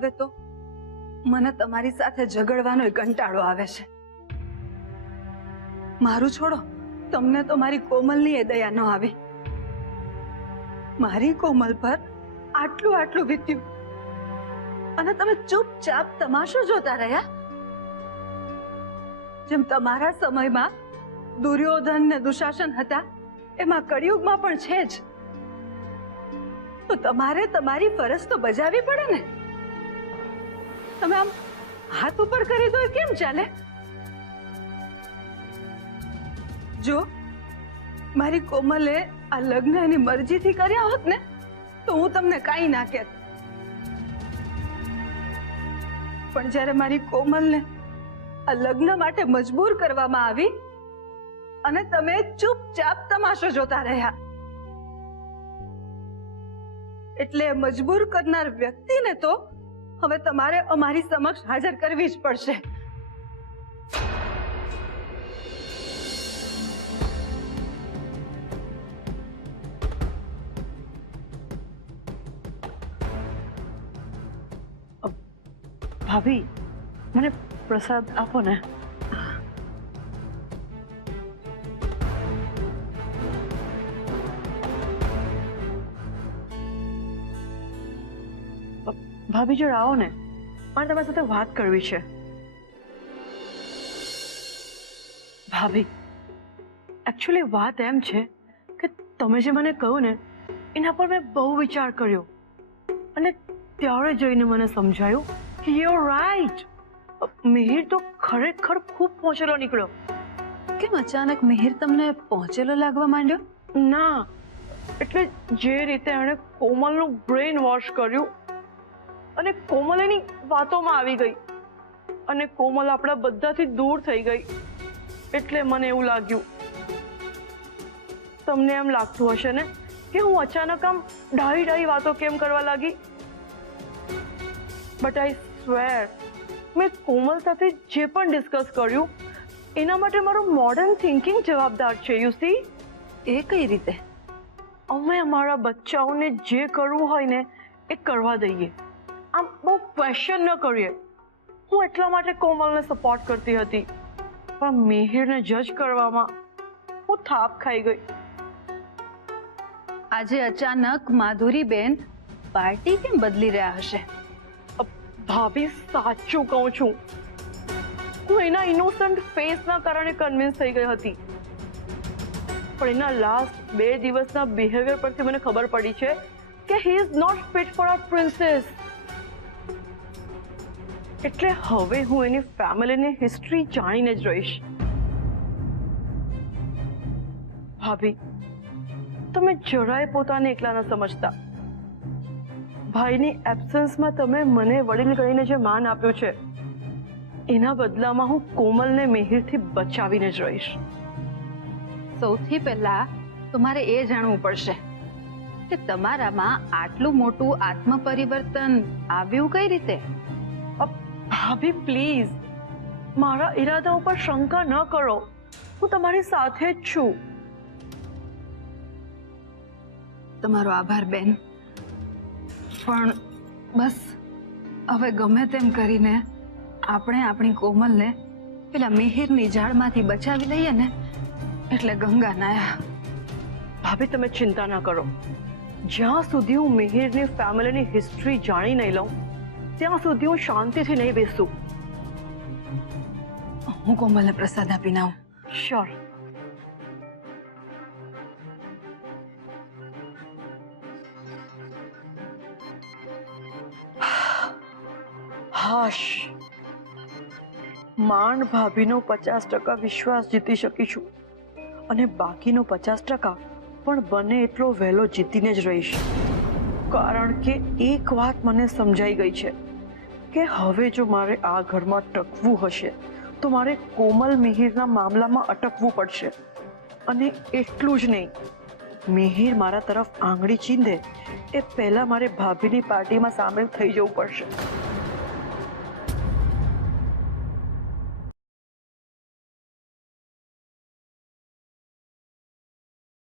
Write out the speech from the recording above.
હવે તો મને તમારી સાથે ઝઘડવાનો કંટાળો આવે છે. મારું છોડો, તમને તો મારી કોમલની એ દયા ન આવી. મારી કોમલ પર આટલું આટલું વીત્યું અને તમે ચૂપચાપ તમાશો જોતા રહ્યા. જેમ તમારા સમયમાં દુર્યોધન ને દુશાસન હતા, એમાં કળિયુગમાં પણ છે જ. તો તમારે તમારી ફરજ તો બજાવવી પડે ને. તમે આમ હાથ ઉપર કરી દો કેમ ચાલે? જો મારી કોમલે આ લગ્ન એની મરજીથી કર્યા હોત ને તો હું તમને કાંઈ ના કહેત. પણ જ્યારે મારી કોમલને આ લગ્ન માટે મજબૂર કરવામાં આવી અને તમે ચૂપચાપ તમાશો જોતા રહ્યા, એટલે મજબૂર કરનાર વ્યક્તિને તો હવે તમારે અમારી સમક્ષ હાજર કરવી જ પડશે. ભાભી, મને પ્રસાદ આપો ને. ભાભી જોડે આવો ને, મારે તમારી સાથે વાત કરવી છે. ભાભી, એકચ્યુઅલી વાત એમ છે કે તમે જે મને કહ્યું ને એના પર મેં બહુ વિચાર કર્યો અને ત્યારે જઈને મને સમજાયું કે યુ આર રાઈટ. મિહિર તો ખરેખર ખૂબ પહોંચેલો નીકળ્યો. કેમ અચાનક મિહિર તમને પહોંચેલો લાગવા માંડ્યો? ના, એટલે જે રીતે એણે કોમલનું બ્રેઇન વોશ કર્યું અને કોમલ એની વાતોમાં આવી ગઈ અને કોમલ આપણા બધાથી દૂર થઈ ગઈ, એટલે મને એવું લાગ્યું. તમને એમ લાગતું હશે ને કે હું અચાનક આમ ડાહી ડાહી વાતો કેમ કરવા લાગી, બટ આઈ સ્વેર મેં કોમલ સાથે જે પણ ડિસ્કસ કર્યું એના માટે મારું મોડર્ન થિંકિંગ જવાબદાર છે. You C. એ કઈ રીતે? અમે અમારા બચ્ચાઓને જે કરવું હોય ને એ કરવા દઈએ, આમ બહુ ક્વેશ્ચન ન કરીએ. હું એટલા માટે કોમલને સપોર્ટ કરતી હતી, પણ મિહિરને જજ કરવામાં હું થાપ ખાઈ ગઈ. આજે અચાનક માધુરીબેન પાર્ટી કેમ બદલી રહ્યા હશે? ભાભી, સાચું કહું છું, હું એના ઇનોસન્ટ ફેસના કારણે કન્વિન્સ થઈ ગઈ હતી, પણ એના લાસ્ટ 2 દિવસના બિહેવિયર પરથી મને ખબર પડી છે કે he is not fit for a princess. એટલે હવે હું એની ફેમિલીની હિસ્ટ્રી જાણીને જ રહીશ. ભાભી, તમે જરાય પોતાને એકલા ન સમજતા. ભાઈની એબ્સન્સમાં તમે મને વડીલ ગણીને જે માન આપ્યું છે એના બદલામાં હું કોમલને મિહિરથી બચાવીને જ રહીશ. સૌથી પહેલા તમારે એ જાણવું પડશે કે તમારામાં આટલું મોટું આત્મ પરિવર્તન આવ્યું કઈ રીતે? ભાભી પ્લીઝ, મારા ઈરાદા ઉપર શંકા ન કરો. હું તમારી સાથે જ છું. તમારો આભાર બેન, પણ બસ હવે ગમે તેમ કરીને આપણે આપણી કોમલને પેલા મિહિરની જાળમાંથી બચાવી લઈએ ને એટલે ગંગા નાયા. ભાભી, તમે ચિંતા ના કરો. જ્યાં સુધી હું મિહિરની ફેમિલીની હિસ્ટ્રી જાણી નહીં લઉં ત્યાં સુધી હું શાંતિથી નહીં બેસું. હું કોમલને પ્રસાદ આપીને આવું. શ્યોર. હાશ, માંડ ભાભીનો 50% વિશ્વાસ જીતી શકીશું અને બાકીનો 50% પણ બને એટલો વહેલો જીતીને જ રહીશ. કારણ કે એક વાત મને સમજાઈ ગઈ છે કે હવે જો મારે આ ઘરમાં ટકવું હશે તો મારે કોમલ મિહિરના મામલામાં અટકવું પડશે. અને એટલું જ નહીં, મિહિર મારા તરફ આંગળી ચીંધે એ પહેલા મારે ભાભીની પાર્ટીમાં સામેલ થઈ જવું પડશે.